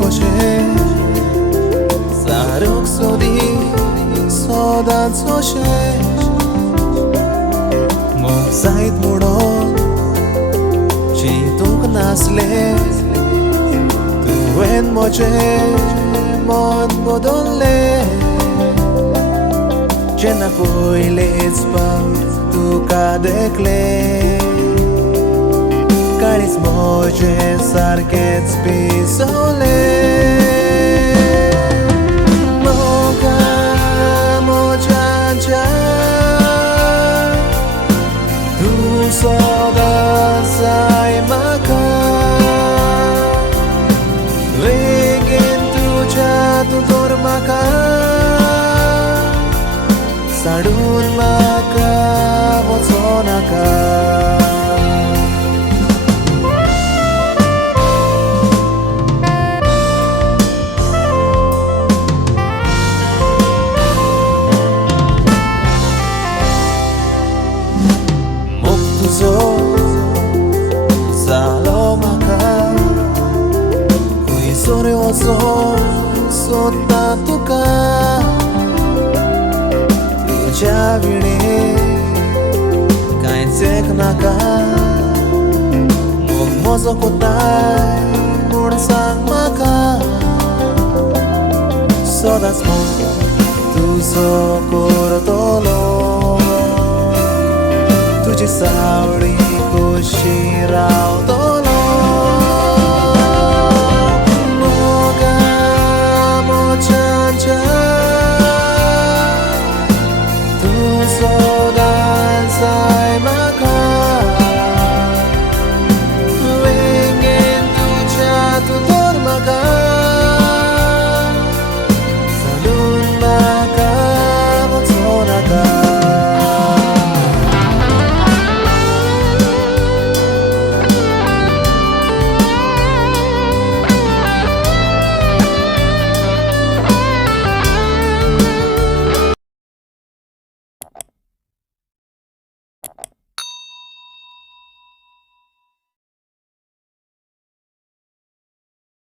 कशें सारूक सोदी सदांच अशें मोग जायत म्हणून चिंतूंक नासलें तुवें म्हजें मन बदल्लें जेन्ना पयलेच फावट तुका देखलें काळीज म्हजें सारकेंच पिसवलें मोगा म्हज्या जान तूं सदांच जाय म्हाका लेगीन तुज्या तूं तर म्हाका साडून म्हाका वचो नाका जालो म्हाका खंयसर वचोन सोदता तुका तुज्या विणें कांयच नाका मोग म्हजो कोताय म्हूण सांग म्हाका सदांच मोग तुजो करतलो तुजी सावळी कशी रावतलो